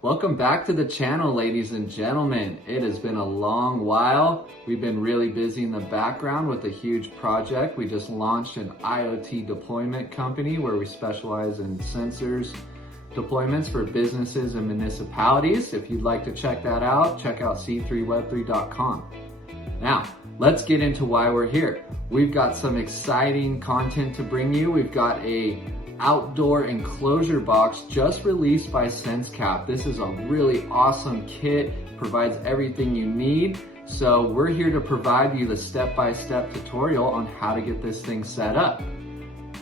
Welcome back to the channel, ladies and gentlemen. It has been a long while. We've been really busy in the background with a huge project. We just launched an IoT deployment company where we specialize in sensors deployments for businesses and municipalities. If you'd like to check that out, check out c3web3.com. Now, let's get into why we're here. We've got some exciting content to bring you. We've got a outdoor enclosure box just released by SenseCap. This is a really awesome kit, provides everything you need. So we're here to provide you the step-by-step tutorial on how to get this thing set up.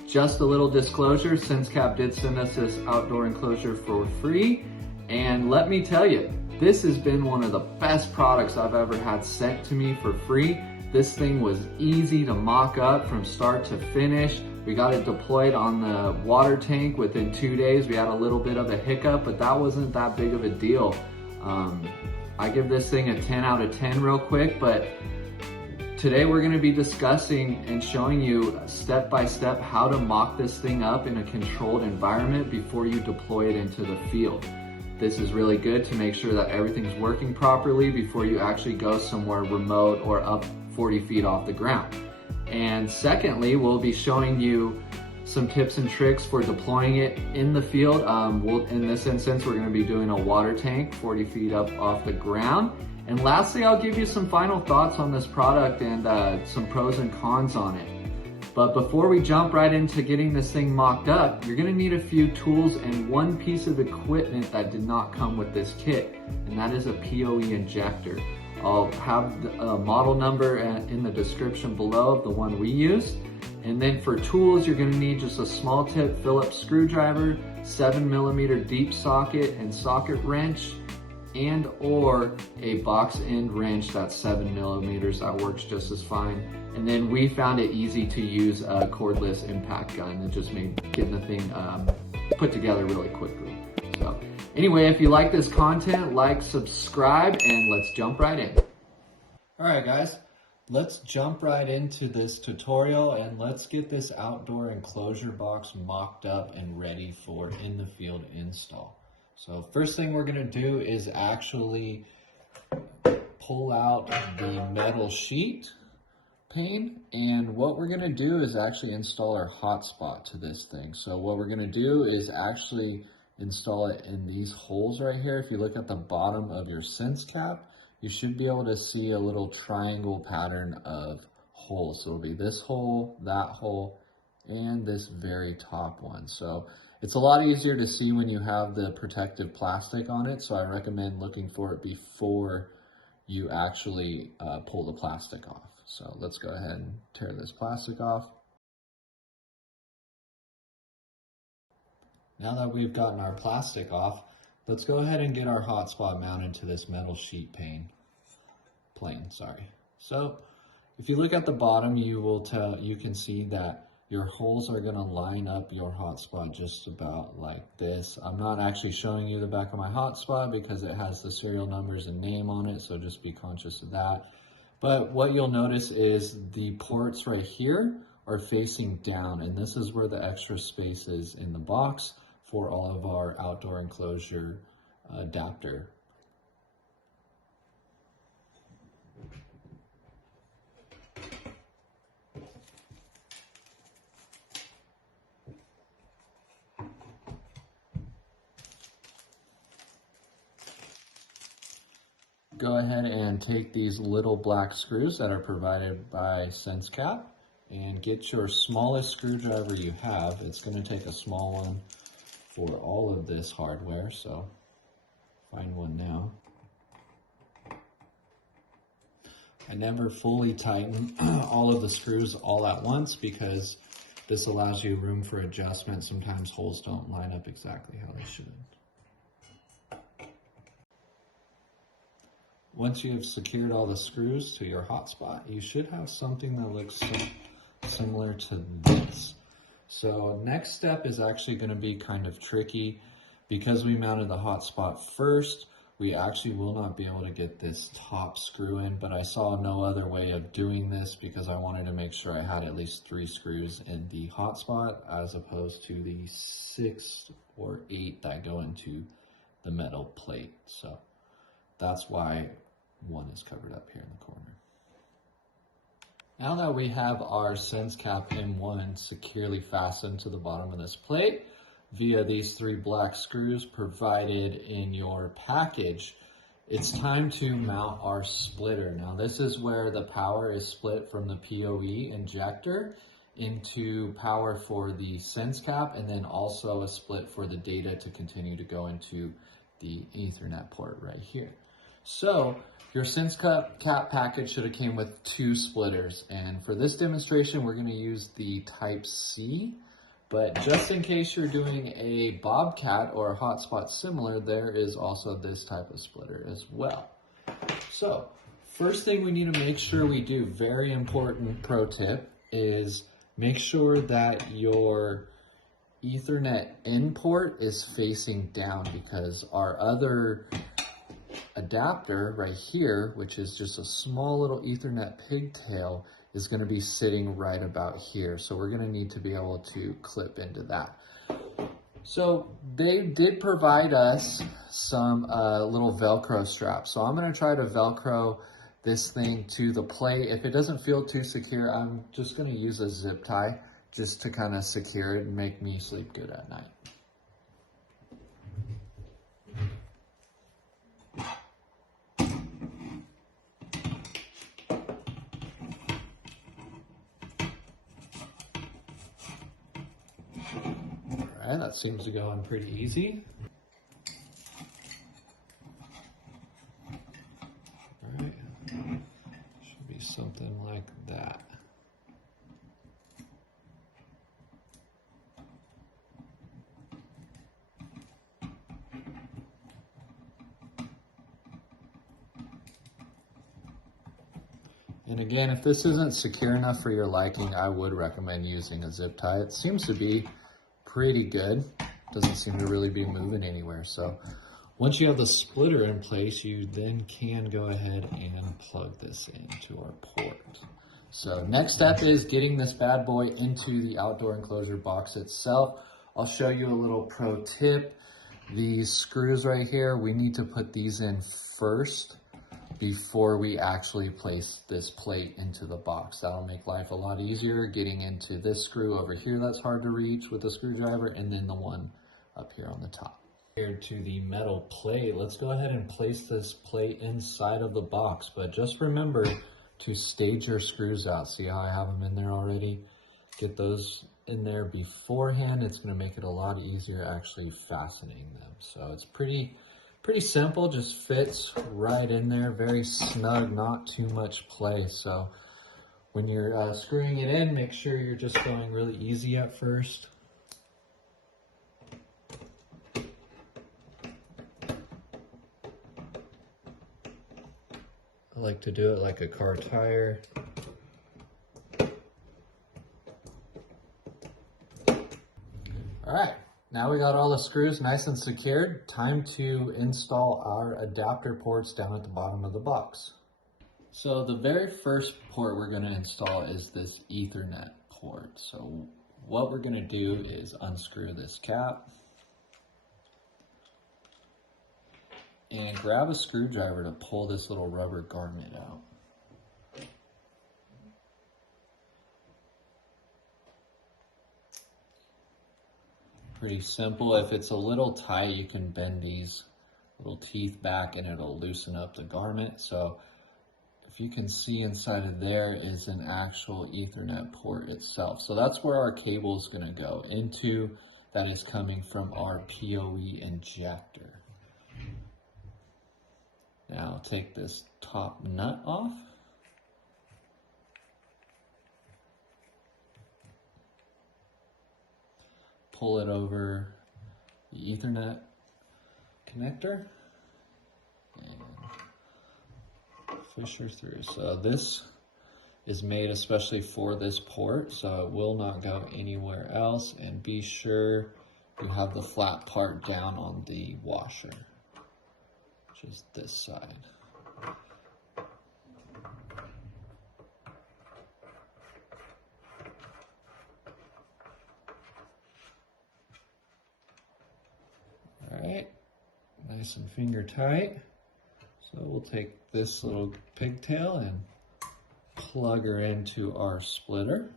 Just a little disclosure, SenseCap did send us this outdoor enclosure for free. And let me tell you, this has been one of the best products I've ever had sent to me for free. This thing was easy to mock up from start to finish. We got it deployed on the water tank within 2 days. We had a little bit of a hiccup, but that wasn't that big of a deal. I give this thing a 10 out of 10 real quick, but today we're gonna be discussing and showing you step by step how to mock this thing up in a controlled environment before you deploy it into the field. This is really good to make sure that everything's working properly before you actually go somewhere remote or up 40 feet off the ground. And secondly, we'll be showing you some tips and tricks for deploying it in the field. In this instance, we're gonna be doing a water tank 40 feet up off the ground. And lastly, I'll give you some final thoughts on this product and some pros and cons on it. But before we jump right into getting this thing mocked up, you're gonna need a few tools and one piece of equipment that did not come with this kit, and that is a PoE injector. I'll have a model number in the description below of the one we used. And then for tools, you're gonna need just a small tip Phillips screwdriver, 7mm deep socket and socket wrench, and or a box end wrench that's 7mm, that works just as fine. And then we found it easy to use a cordless impact gun that just made getting the thing put together really quickly. So anyway, if you like this content, like, subscribe, and let's jump right in. All right, guys, let's jump right into this tutorial and let's get this outdoor enclosure box mocked up and ready for in the field install. So first thing we're gonna do is actually pull out the metal sheet pane, and what we're gonna do is actually install our hotspot to this thing. So what we're gonna do is actually install it in these holes right here. If you look at the bottom of your SenseCap, you should be able to see a little triangle pattern of holes. So it'll be this hole, that hole, and this very top one. So it's a lot easier to see when you have the protective plastic on it. So I recommend looking for it before you actually pull the plastic off. So let's go ahead and tear this plastic off. Now that we've gotten our plastic off, let's go ahead and get our hotspot mounted to this metal sheet plane. So if you look at the bottom, you can see that your holes are gonna line up your hotspot just about like this. I'm not actually showing you the back of my hotspot because it has the serial numbers and name on it, so just be conscious of that. But what you'll notice is the ports right here are facing down, and this is where the extra space is in the box for all of our outdoor enclosure adapter. Go ahead and take these little black screws that are provided by SenseCap and get your smallest screwdriver you have. It's going to take a small one for all of this hardware, so find one now. I never fully tighten all of the screws all at once because this allows you room for adjustment. Sometimes holes don't line up exactly how they should. Once you have secured all the screws to your hotspot, you should have something that looks similar to this. So next step is actually going to be kind of tricky. Because we mounted the hotspot first, we actually will not be able to get this top screw in, but I saw no other way of doing this because I wanted to make sure I had at least 3 screws in the hotspot as opposed to the 6 or 8 that go into the metal plate. So that's why one is covered up here in the corner. Now that we have our SenseCap M1 securely fastened to the bottom of this plate via these 3 black screws provided in your package, it's time to mount our splitter. Now this is where the power is split from the PoE injector into power for the SenseCap, and then also a split for the data to continue to go into the Ethernet port right here. So your SenseCap package should have came with 2 splitters, and for this demonstration we're going to use the Type C, but just in case you're doing a Bobcat or a hotspot similar, there is also this type of splitter as well. So first thing we need to make sure we do, very important pro tip, is make sure that your Ethernet in port is facing down, because our other adapter right here, which is just a small little Ethernet pigtail, is going to be sitting right about here. So we're going to need to be able to clip into that. So they did provide us some little Velcro straps. So I'm going to try to Velcro this thing to the plate. If it doesn't feel too secure, I'm just going to use a zip tie just to kind of secure it and make me sleep good at night. All right, that seems to go on pretty easy. All right, should be something like that. And again, if this isn't secure enough for your liking, I would recommend using a zip tie. It seems to be pretty good. Doesn't seem to really be moving anywhere. So once you have the splitter in place, you then can go ahead and plug this into our port. So next step is getting this bad boy into the outdoor enclosure box itself. I'll show you a little pro tip. These screws right here, we need to put these in first before we actually place this plate into the box. That'll make life a lot easier, getting into this screw over here that's hard to reach with a screwdriver, and then the one up here on the top. Here to the metal plate, let's go ahead and place this plate inside of the box, but just remember to stage your screws out. See how I have them in there already? Get those in there beforehand. It's going to make it a lot easier actually fastening them. So it's pretty simple, just fits right in there, very snug, not too much play. So when you're screwing it in, make sure you're just going really easy at first. I like to do it like a car tire. All right. Now we got all the screws nice and secured. Time to install our adapter ports down at the bottom of the box. So the very first port we're going to install is this Ethernet port. So what we're going to do is unscrew this cap and grab a screwdriver to pull this little rubber garment out. Pretty simple. If it's a little tight, you can bend these little teeth back and it'll loosen up the garment. So if you can see, inside of there is an actual Ethernet port itself. So that's where our cable is going to go into. That is coming from our PoE injector. Now take this top nut off. Pull it over the Ethernet connector and push her through. So this is made especially for this port, so it will not go anywhere else. And be sure you have the flat part down on the washer, which is this side. nice and finger tight. So we'll take this little pigtail and plug her into our splitter.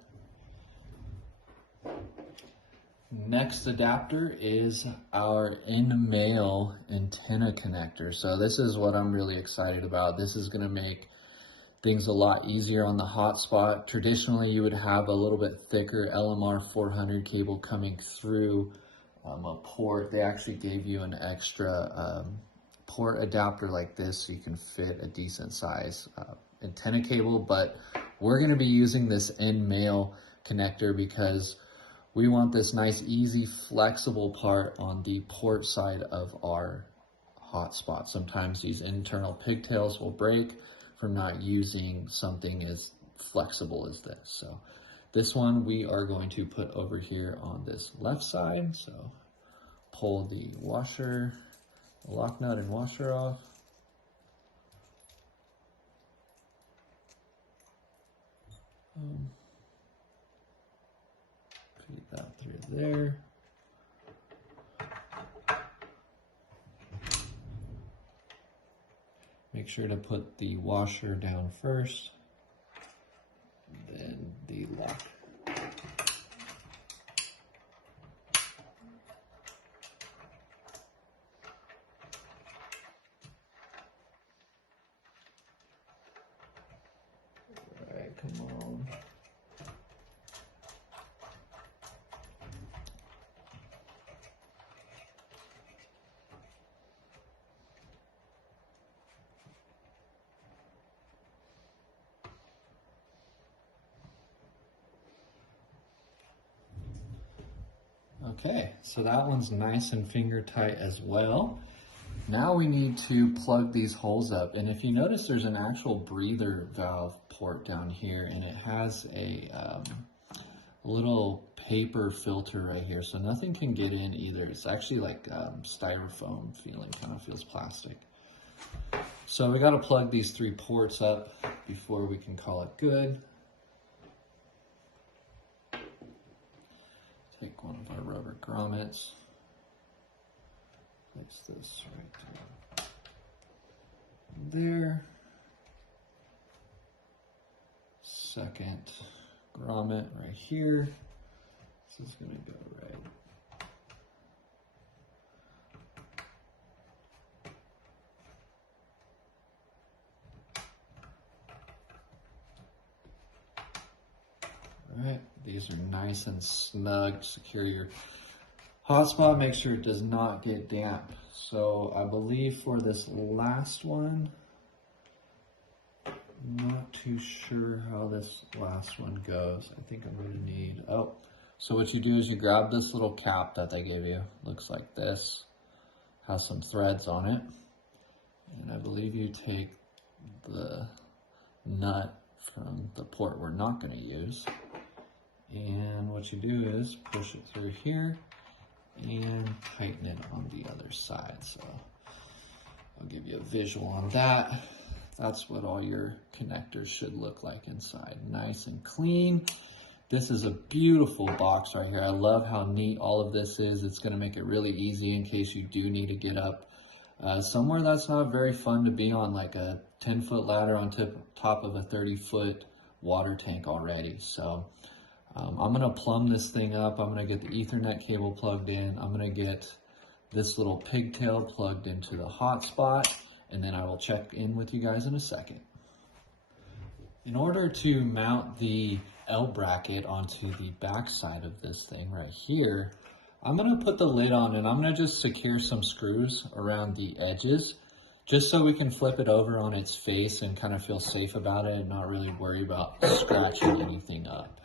Next adapter is our in-male antenna connector. So this is what I'm really excited about. This is going to make things a lot easier on the hotspot. Traditionally, you would have a little bit thicker LMR 400 cable coming through a port. They actually gave you an extra port adapter like this so you can fit a decent size antenna cable, but we're going to be using this in-male connector because we want this nice, easy, flexible part on the port side of our hotspot. Sometimes these internal pigtails will break from not using something as flexible as this. So this one we are going to put over here on this left side. So pull the washer, the lock nut and washer off. Feed that through there. Make sure to put the washer down first, then the lock. All right, come on. Okay, so that one's nice and finger tight as well. Now we need to plug these holes up, and if you notice there's an actual breather valve port down here, and it has a little paper filter right here, so nothing can get in either. It's actually like styrofoam feeling, kind of feels plastic. So we got to plug these 3 ports up before we can call it good. Take one of our rubber grommets, place this right there. Second grommet right here. This is going to go right Alright, these are nice and snug. Secure your hotspot, make sure it does not get damp. So I believe for this last one, I'm not too sure how this last one goes. I think I'm going to need, so what you do is you grab this little cap that they gave you. Looks like this, has some threads on it. And I believe you take the nut from the port we're not going to use. And what you do is push it through here and tighten it on the other side. So I'll give you a visual on that. That's what all your connectors should look like inside. Nice and clean. This is a beautiful box right here. I love how neat all of this is. It's going to make it really easy in case you do need to get up somewhere that's not very fun to be on, like a 10-foot ladder on top of a 30-foot water tank already. So I'm going to plumb this thing up. I'm going to get the Ethernet cable plugged in. I'm going to get this little pigtail plugged into the hotspot, and then I will check in with you guys in a second. In order to mount the L bracket onto the back side of this thing right here, I'm going to put the lid on, and I'm going to just secure some screws around the edges just so we can flip it over on its face and kind of feel safe about it and not really worry about scratching anything up.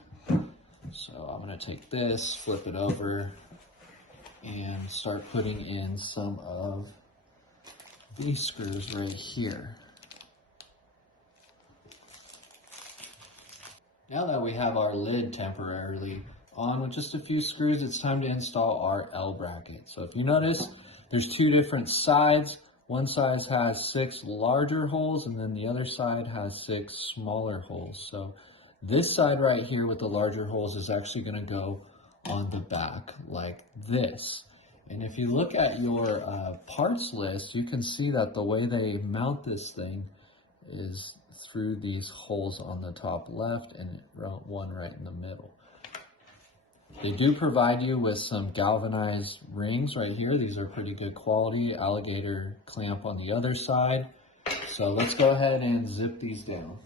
So I'm going to take this, flip it over, and start putting in some of these screws right here. Now that we have our lid temporarily on with just a few screws, it's time to install our L bracket. So if you notice, there's 2 different sides. One side has 6 larger holes, and then the other side has 6 smaller holes. So this side right here with the larger holes is actually going to go on the back like this. And if you look at your parts list, you can see that the way they mount this thing is through these holes on the top left and one right in the middle. They do provide you with some galvanized rings right here. These are pretty good quality. Alligator clamp on the other side. So let's go ahead and zip these down.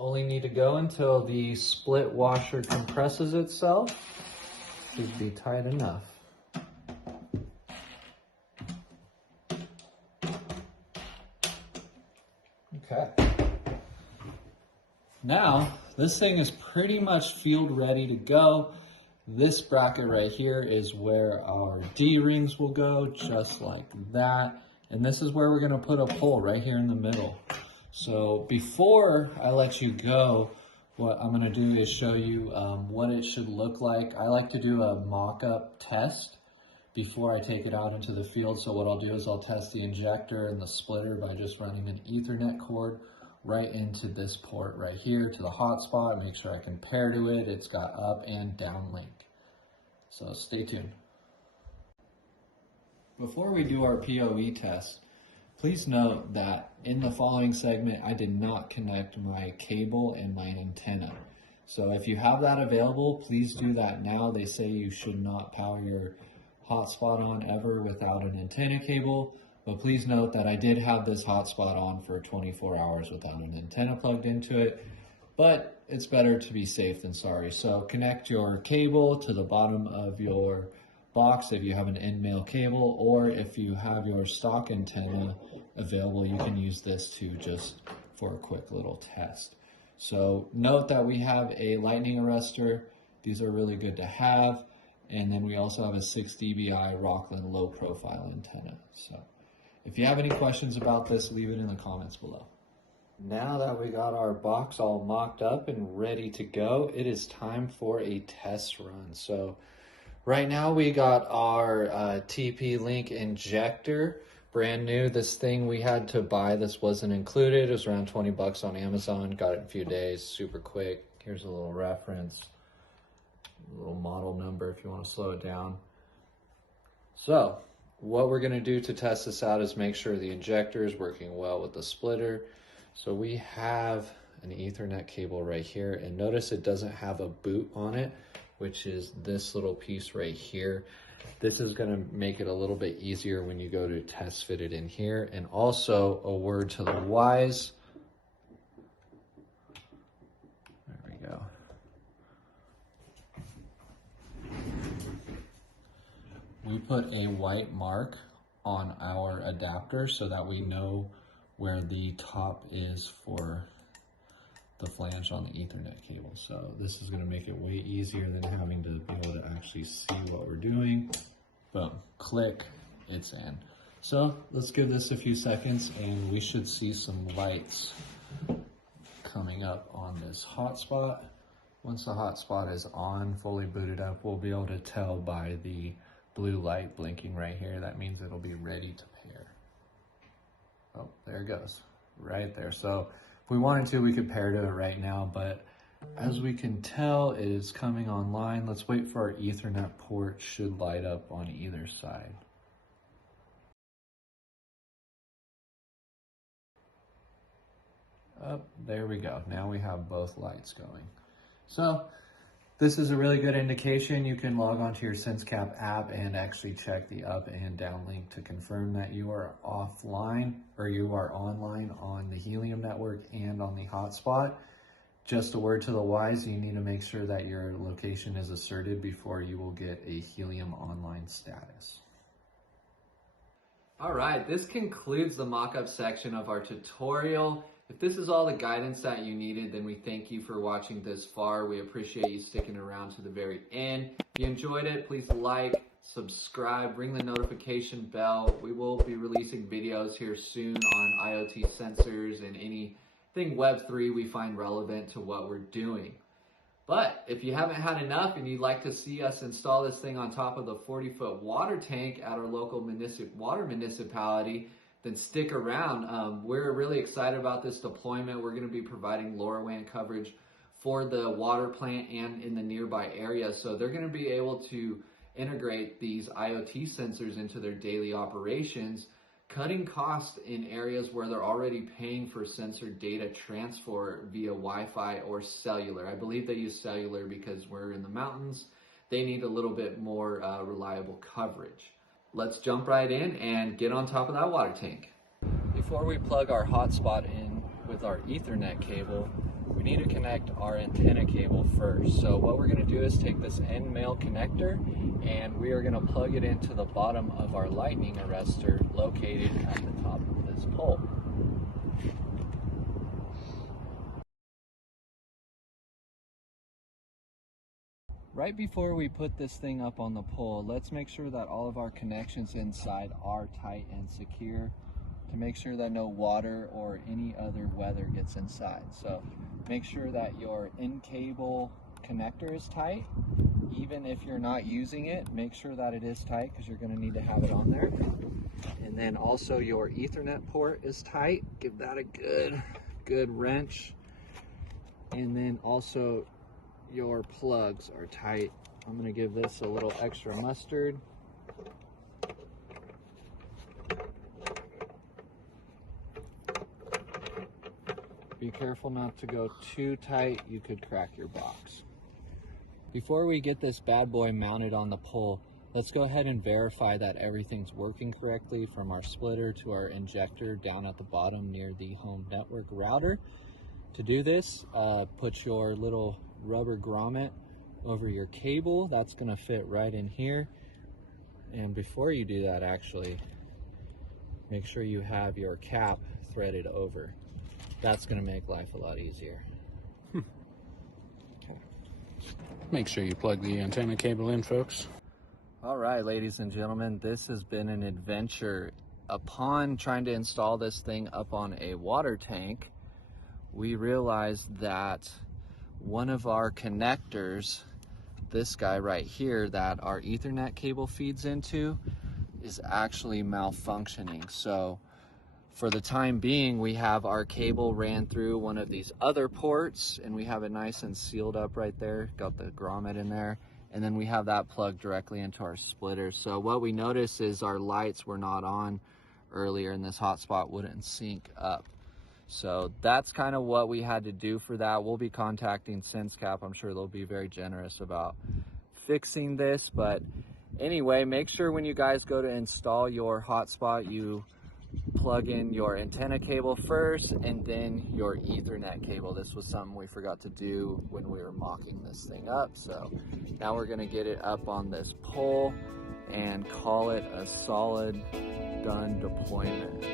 Only need to go until the split washer compresses itself. Should be tight enough. Okay. Now, this thing is pretty much field ready to go. This bracket right here is where our D-rings will go, just like that. And this is where we're gonna put a pole right here in the middle. So before I let you go, what I'm gonna do is show you what it should look like. I like to do a mock-up test before I take it out into the field. So what I'll do is I'll test the injector and the splitter by just running an Ethernet cord right into this port right here to the hotspot. Make sure I can pair to it. It's got up and down link. So stay tuned. Before we do our PoE test, please note that in the following segment, I did not connect my cable and my antenna. So if you have that available, please do that now. They say you should not power your hotspot on ever without an antenna cable, but please note that I did have this hotspot on for 24 hours without an antenna plugged into it, but it's better to be safe than sorry. So connect your cable to the bottom of your box if you have an end male cable, or if you have your stock antenna available, you can use this too, just for a quick little test. So note that we have a lightning arrestor. These are really good to have. And then we also have a 6 dBi Rockland low profile antenna. So if you have any questions about this, leave it in the comments below. Now that we got our box all mocked up and ready to go, it is time for a test run. So right now we got our TP-Link injector, brand new. This thing we had to buy, this wasn't included. It was around 20 bucks on Amazon, got it in a few days, super quick. Here's a little reference, a little model number if you want to slow it down. So what we're gonna do to test this out is make sure the injector is working well with the splitter. So we have an Ethernet cable right here, and notice it doesn't have a boot on it, which is this little piece right here. This is gonna make it a little bit easier when you go to test fit it in here. And also a word to the wise. There we go. We put a white mark on our adapter so that we know where the top is for the flange on the Ethernet cable. So this is gonna make it way easier than having to be able to actually see what we're doing. Boom, click, it's in. So let's give this a few seconds and we should see some lights coming up on this hotspot. Once the hotspot is on, fully booted up, we'll be able to tell by the blue light blinking right here. That means it'll be ready to pair. Oh, there it goes, right there. So if we wanted to, we could pair to it right now, but as we can tell, it is coming online. Let's wait for our Ethernet port, should light up on either side. Oh, there we go. Now we have both lights going. So this is a really good indication. You can log onto your SenseCap app and actually check the up and down link to confirm that you are offline or you are online on the Helium network and on the hotspot. Just a word to the wise, you need to make sure that your location is asserted before you will get a Helium online status. All right, this concludes the mock-up section of our tutorial. If this is all the guidance that you needed, then we thank you for watching this far. We appreciate you sticking around to the very end. If you enjoyed it, please like, subscribe, ring the notification bell. We will be releasing videos here soon on IoT sensors and anything Web3 we find relevant to what we're doing. But if you haven't had enough and you'd like to see us install this thing on top of the 40-foot water tank at our local water municipality, then stick around. We're really excited about this deployment. We're going to be providing LoRaWAN coverage for the water plant and in the nearby area. So they're going to be able to integrate these IoT sensors into their daily operations, cutting costs in areas where they're already paying for sensor data transfer via Wi-Fi or cellular. I believe they use cellular because we're in the mountains. They need a little bit more reliable coverage. Let's jump right in and get on top of that water tank. Before we plug our hotspot in with our Ethernet cable, we need to connect our antenna cable first. So what we're going to do is take this end male connector and we are going to plug it into the bottom of our lightning arrestor located at the top of this pole. Right before we put this thing up on the pole, let's make sure that all of our connections inside are tight and secure to make sure that no water or any other weather gets inside. So make sure that your end cable connector is tight. Even if you're not using it, make sure that it is tight because you're going to need to have it on there. And then also your Ethernet port is tight. Give that a good wrench. And then also your plugs are tight. I'm going to give this a little extra mustard. Be careful not to go too tight, you could crack your box. Before we get this bad boy mounted on the pole, let's go ahead and verify that everything's working correctly from our splitter to our injector down at the bottom near the home network router. To do this, put your little rubber grommet over your cable. That's going to fit right in here. And before you do that, actually, make sure you have your cap threaded over. That's going to make life a lot easier. Make sure you plug the antenna cable in, folks. All right, ladies and gentlemen, this has been an adventure. Upon trying to install this thing up on a water tank, we realized that one of our connectors, this guy right here that our Ethernet cable feeds into, is actually malfunctioning. So for the time being, we have our cable ran through one of these other ports and we have it nice and sealed up right there, got the grommet in there, and then we have that plugged directly into our splitter. So what we noticed is our lights were not on earlier and this hotspot wouldn't sync up. So that's kind of what we had to do for that. We'll be contacting SenseCap. I'm sure they'll be very generous about fixing this. But anyway, make sure when you guys go to install your hotspot, you plug in your antenna cable first and then your Ethernet cable. This was something we forgot to do when we were mocking this thing up. So now we're going to get it up on this pole and call it a solid done deployment.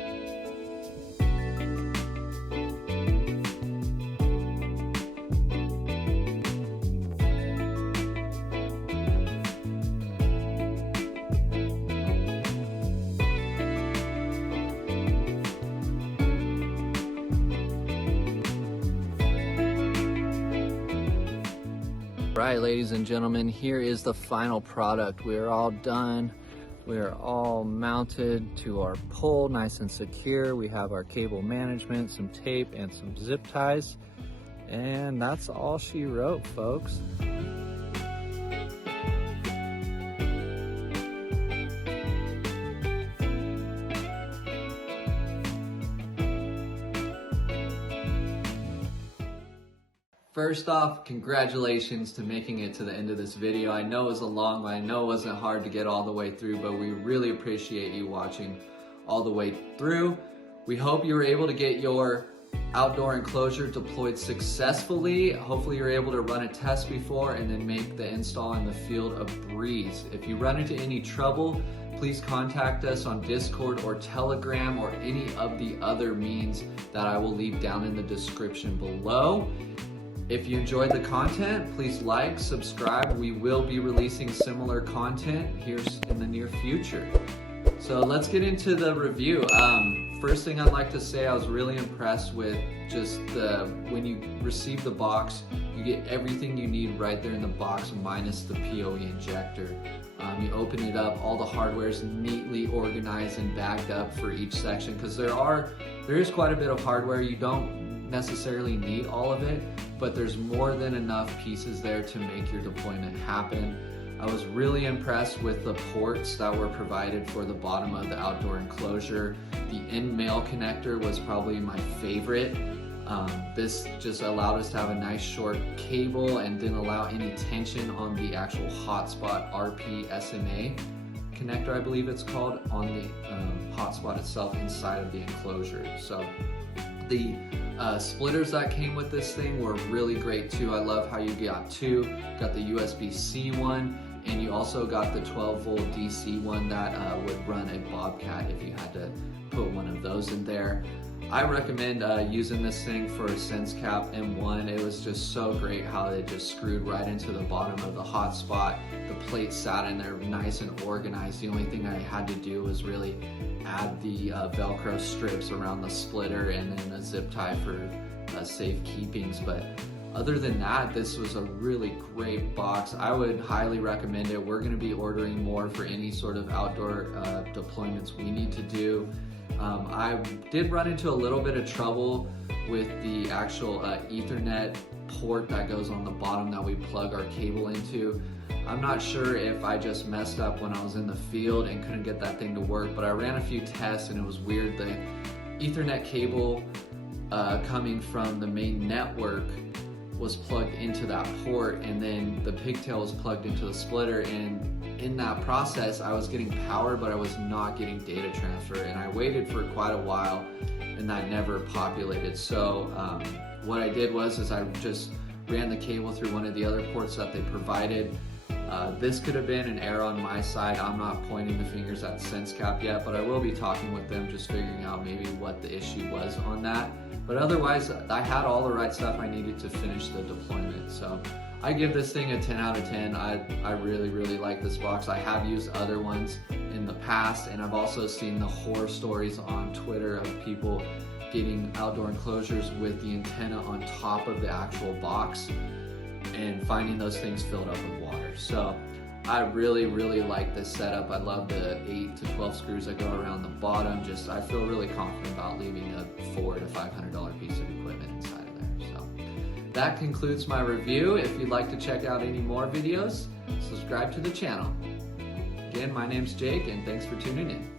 Right, ladies and gentlemen, here is the final product. We're all done. We're all mounted to our pole, nice and secure. We have our cable management, some tape, and some zip ties. And that's all she wrote, folks. First off, congratulations to making it to the end of this video. I know it was a long one. I know it wasn't hard to get all the way through, but we really appreciate you watching all the way through. We hope you were able to get your outdoor enclosure deployed successfully. Hopefully you're able to run a test before and then make the install in the field a breeze. If you run into any trouble, please contact us on Discord or Telegram or any of the other means that I will leave down in the description below. If you enjoyed the content, please like, subscribe. We will be releasing similar content here in the near future. So let's get into the review. First thing I'd like to say, I was really impressed with just when you receive the box, you get everything you need right there in the box minus the PoE injector. You open it up, all the hardware is neatly organized and bagged up for each section, because there is quite a bit of hardware. You don't necessarily need all of it, but there's more than enough pieces there to make your deployment happen. I was really impressed with the ports that were provided for the bottom of the outdoor enclosure. The end male connector was probably my favorite. This just allowed us to have a nice short cable and didn't allow any tension on the actual hotspot RP SMA connector, I believe it's called, on the hotspot itself inside of the enclosure. So the splitters that came with this thing were really great too. I love how you got the USB-C one, and you also got the 12-volt DC one that would run a Bobcat if you had to put one of those in there. I recommend using this thing for SenseCap M1. It was just so great how it just screwed right into the bottom of the hotspot. The plate sat in there nice and organized. The only thing I had to do was really add the Velcro strips around the splitter and then a zip tie for safe keepings. But other than that, this was a really great box. I would highly recommend it. We're gonna be ordering more for any sort of outdoor deployments we need to do. I did run into a little bit of trouble with the actual Ethernet port that goes on the bottom that we plug our cable into. I'm not sure if I just messed up when I was in the field and couldn't get that thing to work, but I ran a few tests and it was weird. The Ethernet cable coming from the main network was plugged into that port, and then the pigtail was plugged into the splitter, and in that process I was getting power but I was not getting data transfer, and I waited for quite a while and that never populated. So what I did was I just ran the cable through one of the other ports that they provided. This could have been an error on my side. I'm not pointing the fingers at SenseCap yet, but I will be talking with them, just figuring out maybe what the issue was on that. But otherwise, I had all the right stuff I needed to finish the deployment. So I give this thing a 10 out of 10. I really, really like this box. I have used other ones in the past, and I've also seen the horror stories on Twitter of people getting outdoor enclosures with the antenna on top of the actual box and finding those things filled up with water. So I really, really like this setup. I love the 8 to 12 screws that go around the bottom. I feel really confident about leaving a $400 to $500 piece of equipment inside of there. So that concludes my review. If you'd like to check out any more videos, subscribe to the channel. Again, my name's Jake, and thanks for tuning in.